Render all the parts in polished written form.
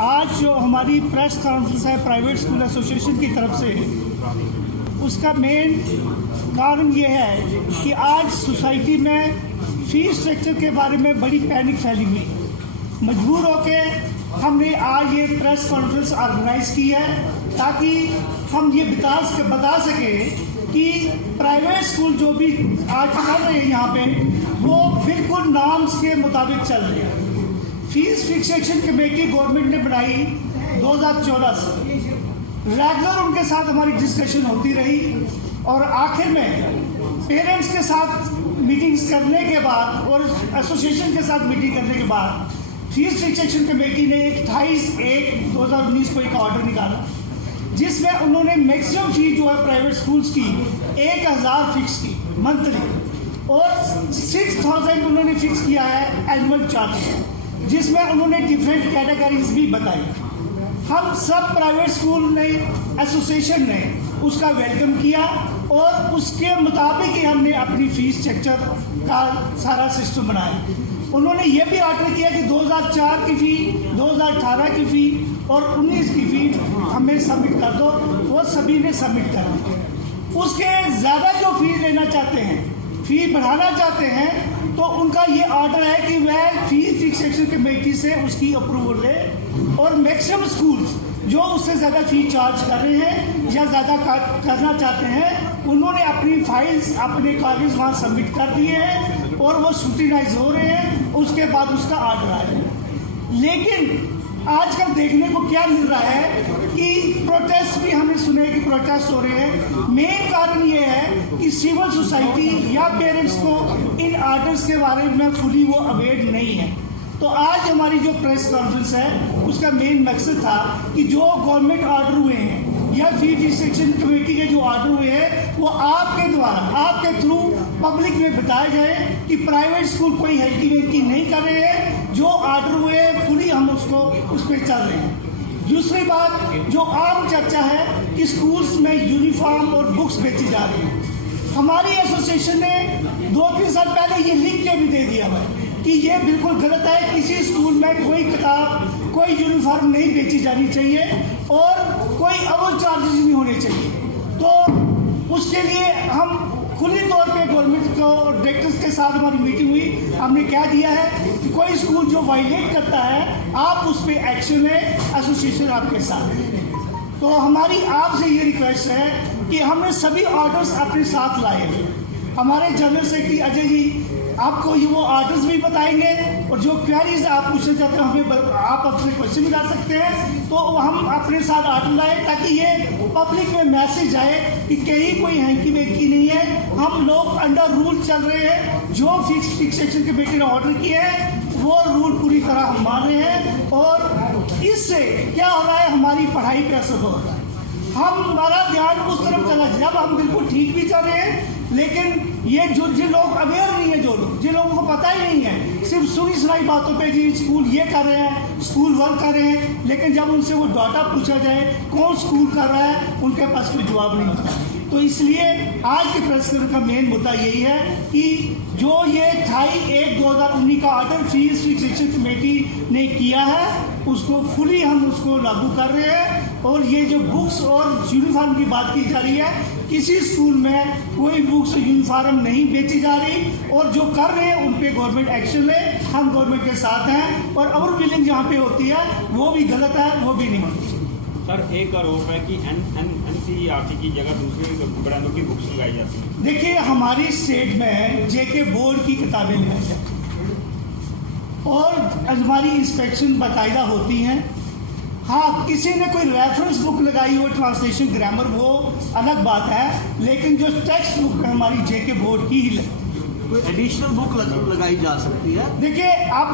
आज जो हमारी प्रेस कॉन्फ्रेंस है प्राइवेट स्कूल एसोसिएशन की तरफ से, उसका मेन कारण ये है कि आज सोसाइटी में फीस स्ट्रक्चर के बारे में बड़ी पैनिक फैली हुई। मजबूर होके हमने आज ये प्रेस कॉन्फ्रेंस ऑर्गेनाइज की है ताकि हम ये बता सकें कि प्राइवेट स्कूल जो भी आज चल रहे हैं यहाँ पे, वो बिल्कुल नॉर्म्स के मुताबिक चल रहे हैं। फीस फिक्सेशन कमेटी गवर्नमेंट ने बनाई 2014 से, रेगुलर उनके साथ हमारी डिस्कशन होती रही और आखिर में पेरेंट्स के साथ मीटिंग्स करने के बाद और एसोसिएशन के साथ मीटिंग करने के बाद फीस फिक्सेशन कमेटी ने 28/1/2019 को एक ऑर्डर निकाला जिसमें उन्होंने मैक्सिमम फीस जो है प्राइवेट स्कूल्स की 1000 फिक्स की मंथली और 6000 उन्होंने फिक्स किया है एनुअल चार्ज, जिसमें उन्होंने डिफरेंट कैटेगरीज भी बताई। हम सब प्राइवेट स्कूल ने एसोसिएशन ने उसका वेलकम किया और उसके मुताबिक ही हमने अपनी फीस स्ट्रक्चर का सारा सिस्टम बनाया। उन्होंने ये भी ऑर्डर किया कि 2004 की फ़ी, 2018 की फ़ी और 19 की फ़ी हमें सबमिट कर दो। वो सभी ने सबमिट कर दी। उसके ज़्यादा जो फ़ी लेना चाहते हैं, फ़ी बढ़ाना चाहते हैं, तो उनका ये ऑर्डर है कि वह फी फिक्सेशन कमेटी से उसकी अप्रूवल ले और मैक्सिमम स्कूल्स जो उससे ज़्यादा फ़ी चार्ज कर रहे हैं या ज़्यादा करना चाहते हैं, उन्होंने अपनी फाइल्स, अपने कागज वहाँ सबमिट कर दिए हैं और वो स्क्रूटिनाइज हो रहे हैं। उसके बाद उसका ऑर्डर आएगा। लेकिन आजकल देखने को क्या मिल रहा है कि प्रोटेस्ट भी हमने सुने कि प्रोटेस्ट हो रहे हैं। मेन कारण ये है कि सिविल सोसाइटी या पेरेंट्स को इन ऑर्डर्स के बारे में फुली वो अवेयर नहीं है। तो आज हमारी जो प्रेस कॉन्फ्रेंस है उसका मेन मकसद था कि जो गवर्नमेंट ऑर्डर हुए हैं या फी फिक्सेशन कमेटी के जो ऑर्डर हुए हैं वो आपके द्वारा, आपके थ्रू पब्लिक में बताया जाए कि प्राइवेट स्कूल कोई हेल्की वेल्की नहीं कर रहे हैं। जो ऑर्डर हुए हैं फुली हम उसको उस पर चल रहे हैं। दूसरी बात जो आम चर्चा है कि स्कूल्स में यूनिफॉर्म और बुक्स बेची जा रही हैं। हमारी एसोसिएशन ने 2-3 साल पहले ये लिख के भी दे दिया है कि ये बिल्कुल गलत है। किसी स्कूल में कोई किताब, कोई यूनिफॉर्म नहीं बेची जानी चाहिए और कोई ओवर चार्जेस नहीं होने चाहिए। तो उसके लिए हम खुली तौर पे गवर्नमेंट को डायरेक्टर्स के साथ हमारी मीटिंग हुई। हमने क्या दिया है कि कोई स्कूल जो वायलेट करता है आप उस पर एक्शन लें, एसोसिएशन आपके साथ है। तो हमारी आपसे ये रिक्वेस्ट है कि हमने सभी ऑर्डर्स अपने साथ लाए हैं। हमारे जनरल सेक्रेटरी अजय जी आपको ये वो ऑर्डर्स भी बताएंगे और जो क्वेरीज आप पूछना चाहते हैं हमें आप अपने क्वेश्चन भी डाल सकते हैं। तो हम अपने साथ ऑर्डर लाए ताकि ये पब्लिक में मैसेज आए कि कहीं कोई हैंकी वेंकी नहीं है, हम लोग अंडर रूल चल रहे हैं। जो फिक्सेशन कमेटी ने ऑर्डर किए हैं वो रूल पूरी तरह हम मान रहे हैं और इससे क्या हो रहा है, हमारी पढ़ाई पे असर हो रहा है। हमारा ध्यान उस तरफ चला, जब हम बिल्कुल ठीक भी चल रहे हैं लेकिन ये जिन लोग अवेयर नहीं है, जिन लोगों को पता ही नहीं है, सिर्फ सुनी सुनाई बातों पे जी स्कूल ये कर रहे हैं, स्कूल वर्क कर रहे हैं, लेकिन जब उनसे वो डाटा पूछा जाए कौन स्कूल कर रहा है, उनके पास कोई जवाब नहीं होता। तो इसलिए आज के प्रेस का मेन मुद्दा यही है कि जो ये 28/1/2019 का ऑर्डर फीस फिक्सेशन कमेटी ने किया है उसको फुली हम उसको लागू कर रहे हैं। और ये जो बुक्स और यूनिफॉर्म की बात की जा रही है, किसी स्कूल में कोई बुक्स यूनिफॉर्म नहीं बेची जा रही और जो कर रहे हैं उन पे गवर्नमेंट एक्शन ले। हम गवर्नमेंट के साथ हैं और ओवर बिलिंग जहाँ पे होती है वो भी गलत है, वो भी नहीं होती। सर एक आरोप है कि NCERT की जगह दूसरे ब्रांडों की बुक्स लगाई जाती हैं। देखिए हमारी स्टेट में JK बोर्ड की किताबें लगाई जाती हैं और हमारी इंस्पेक्शन बाकायदा होती हैं। हाँ, किसी ने कोई रेफरेंस बुक लगाई हो, ट्रांसलेशन ग्रामर, वो अलग बात है, लेकिन जो टेक्स्ट बुक है हमारी JK बोर्ड की ही लगती है। कोई एडिशनल बुक लगाई जा सकती है? देखिए अब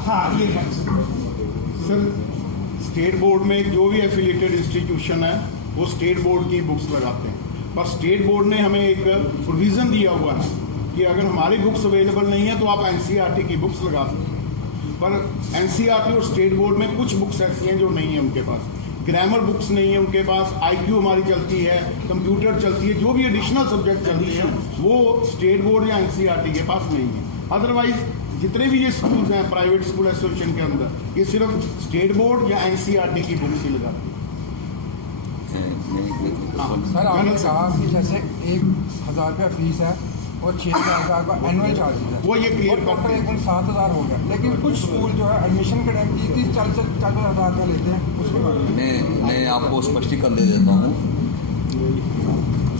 हाँ ये सर, स्टेट बोर्ड में जो भी एफिलिएटेड इंस्टीट्यूशन है वो स्टेट बोर्ड की बुक्स लगाते हैं, पर स्टेट बोर्ड ने हमें एक प्रोविज़न दिया हुआ है कि अगर हमारी बुक्स अवेलेबल नहीं है तो आप NCERT की बुक्स लगा सकते हैं। पर NCERT और स्टेट बोर्ड में कुछ बुक्स ऐसी हैं जो नहीं है उनके पास। ग्रामर बुक्स नहीं है उनके पास, IQ हमारी चलती है, कंप्यूटर चलती है, जो भी एडिशनल सब्जेक्ट चलती है वो स्टेट बोर्ड या NCERT के पास नहीं है। अदरवाइज जितने भी ये स्कूल्स हैं प्राइवेट स्कूल एसोसिएशन के अंदर, ये सिर्फ स्टेट बोर्ड या एनसीईआरटी की बुक्स ही लगाते हैं। सर आपने कहा कि जैसे 1,000 रुपया फीस है और 6,000 का एनुअल चार्जेस है, वो ये क्लियर टोटल करते हैं। एकदम 7,000 हो गया। लेकिन कुछ स्कूल जो है एडमिशन के टाइम 30-40,000 का लेते हैं, उसके बारे में मैं आपको स्पष्टीकरण दे देता हूँ।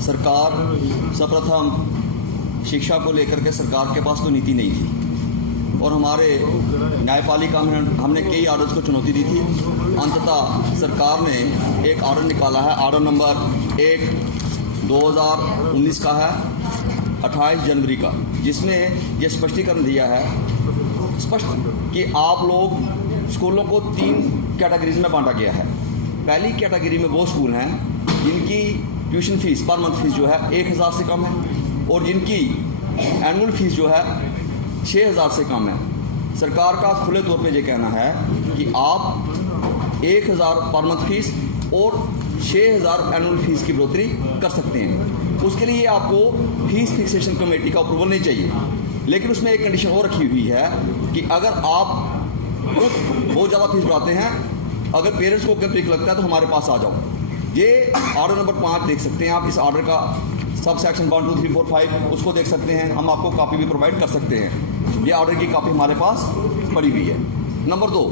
सरकार सर्वप्रथम शिक्षा को लेकर के सरकार के पास कोई नीति नहीं थी, और हमारे न्यायपालिका में हमने कई आर्डर्स को चुनौती दी थी। अंततः सरकार ने एक आर्डर निकाला है, आर्डर नंबर 1/2019 का है, 28 जनवरी का, जिसमें यह स्पष्टीकरण दिया है स्पष्ट कि आप लोग स्कूलों को 3 कैटेगरीज में बांटा गया है। पहली कैटेगरी में वो स्कूल हैं जिनकी tuition fees per month fees जो है 1,000 से कम है, और जिनकी एनुअल फीस जो है 6,000 से कम है। सरकार का खुले तौर पे ये कहना है कि आप 1,000 पर मंथ फीस और 6,000 एनुअल फीस की बढ़ोतरी कर सकते हैं। उसके लिए आपको फीस फिक्सेशन कमेटी का अप्रूवल नहीं चाहिए, लेकिन उसमें एक कंडीशन और रखी हुई है कि अगर आप बहुत ज़्यादा फीस बढ़ाते हैं, अगर पेरेंट्स को ठीक लगता है तो हमारे पास आ जाओ। ये आर्डर नंबर 5 देख सकते हैं आप। इस आर्डर का सब सेक्शन 1, 2, 3, 4, 5 उसको देख सकते हैं। हम आपको कॉपी भी प्रोवाइड कर सकते हैं। ये ऑर्डर की कॉपी हमारे पास पड़ी हुई है। नंबर 2,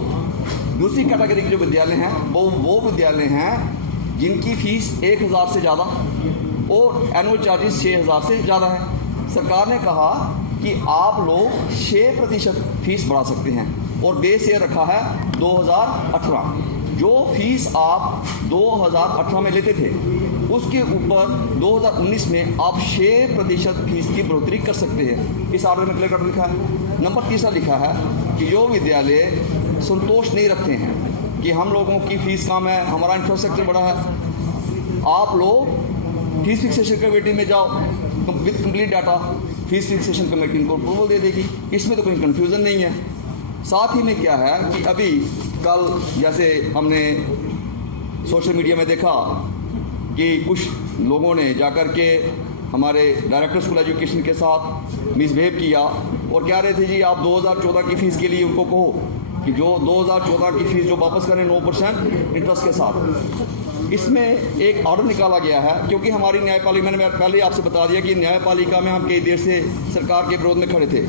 दूसरी कैटेगरी के जो विद्यालय हैं वो विद्यालय हैं जिनकी फीस 1,000 से ज़्यादा और एनुअल चार्जेस 6,000 से ज़्यादा है। सरकार ने कहा कि आप लोग 6% फीस बढ़ा सकते हैं, और बेस ये रखा है 2018। जो फीस आप 2018 में लेते थे उसके ऊपर 2019 में आप 6% फीस की बढ़ोतरी कर सकते हैं। इस आर्डर में क्लियर लिखा है। नंबर 3 लिखा है कि जो विद्यालय संतोष नहीं रखते हैं कि हम लोगों की फीस कम है, हमारा इंफ्रास्ट्रक्चर बड़ा है, आप लोग फीस फिक्सेशन कमेटी में जाओ with complete data. Fees fixation committee इनको अप्रूवल दे देगी, इसमें तो कोई कन्फ्यूज़न नहीं है। साथ ही में क्या है कि अभी कल जैसे हमने सोशल मीडिया में देखा कि कुछ लोगों ने जाकर के हमारे डायरेक्टर स्कूल एजुकेशन के साथ मिसबिहेव किया और कह रहे थे जी आप 2014 की फ़ीस के लिए उनको कहो कि जो 2014 की फ़ीस जो वापस करें 9% इंटरेस्ट के साथ। इसमें एक ऑर्डर निकाला गया है, क्योंकि हमारी न्यायपालिका, मैंने पहले ही आपसे बता दिया कि न्यायपालिका में हम कई देर से सरकार के विरोध में खड़े थे,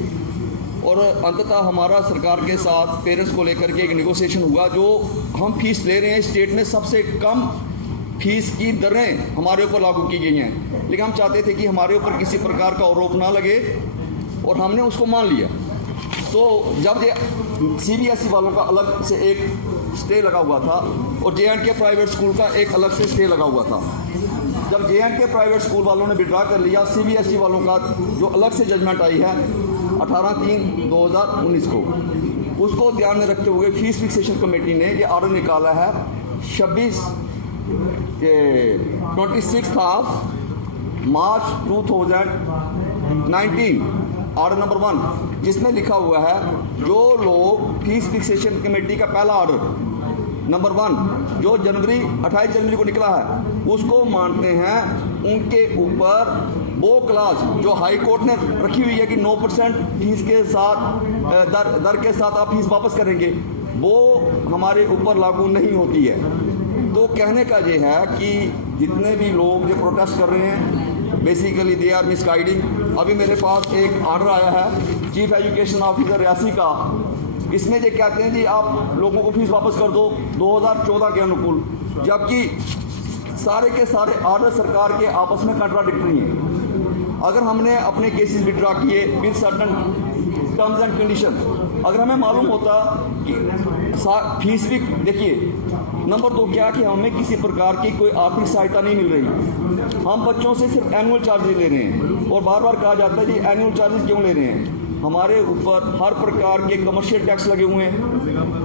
और अंततः हमारा सरकार के साथ पेरेंट्स को लेकर के एक नेगोशिएशन हुआ। जो हम फीस ले रहे हैं स्टेट में सबसे कम फीस की दरें हमारे ऊपर लागू की गई हैं, लेकिन हम चाहते थे कि हमारे ऊपर किसी प्रकार का आरोप ना लगे, और हमने उसको मान लिया। तो जब ये CBSE वालों का अलग से एक स्टे लगा हुआ था और J&K प्राइवेट स्कूल का एक अलग से स्टे लगा हुआ था, जब J&K प्राइवेट स्कूल वालों ने विड्रा कर लिया, CBSE वालों का जो अलग से जजमेंट आई है 18/3/2019 को, उसको ध्यान में रखते हुए फीस फिक्सेशन कमेटी ने ये ऑर्डर निकाला है 26 मार्च 2019, ऑर्डर नंबर 1, जिसमें लिखा हुआ है जो लोग फीस फिक्सेशन कमेटी का पहला ऑर्डर नंबर 1 जो 28 जनवरी को निकला है उसको मानते हैं, उनके ऊपर वो क्लास जो हाई कोर्ट ने रखी हुई है कि 9% फीस के साथ दर के साथ आप फीस वापस करेंगे, वो हमारे ऊपर लागू नहीं होती है। तो कहने का ये है कि जितने भी लोग जो प्रोटेस्ट कर रहे हैं बेसिकली दे आर मिसगाइडिंग। अभी मेरे पास एक ऑर्डर आया है चीफ एजुकेशन ऑफिसर रियासी का, इसमें ये कहते हैं जी आप लोगों को फीस वापस कर दो 2014 के अनुकूल, जबकि सारे के सारे ऑर्डर सरकार के आपस में कंट्राडिक्टरी हैं। अगर हमने अपने केसेस विड्रॉ किए with certain terms and condition, अगर हमें मालूम होता कि फीस भी देखिए, नंबर 2 क्या कि हमें किसी प्रकार की कोई आर्थिक सहायता नहीं मिल रही, हम बच्चों से सिर्फ एनुअल चार्जेस ले रहे हैं, और बार बार कहा जाता है जी एनुअल चार्जेस क्यों ले रहे हैं। हमारे ऊपर हर प्रकार के कमर्शियल टैक्स लगे हुए हैं,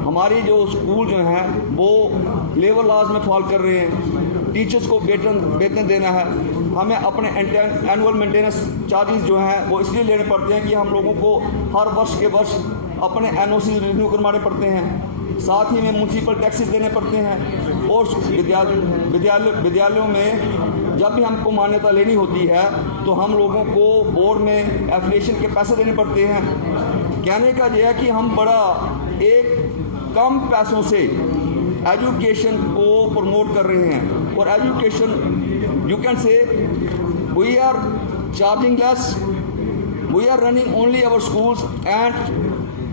हमारी जो स्कूल जो हैं वो लेबर लॉज में फॉल कर रहे हैं, टीचर्स को वेतन देना है, हमें अपने एनुअल मेंटेनेंस चार्जेस जो हैं वो इसलिए लेने पड़ते हैं कि हम लोगों को हर वर्ष के वर्ष अपने NOC रिन्यू करवाने पड़ते हैं, साथ ही में म्यूनसिपल टैक्सेस देने पड़ते हैं, और विद्यालयों में जब भी हमको मान्यता लेनी होती है तो हम लोगों को बोर्ड में एफिलिएशन के पैसे देने पड़ते हैं। कहने का यह है कि हम बड़ा एक कम पैसों से एजुकेशन को प्रमोट कर रहे हैं और education you can say we are charging less, we are running only our schools and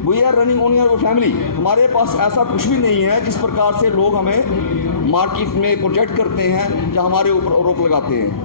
we are running only our family. हमारे पास ऐसा कुछ भी नहीं है जिस प्रकार से लोग हमें मार्केट में प्रोजेक्ट करते हैं या हमारे ऊपर आरोप लगाते हैं।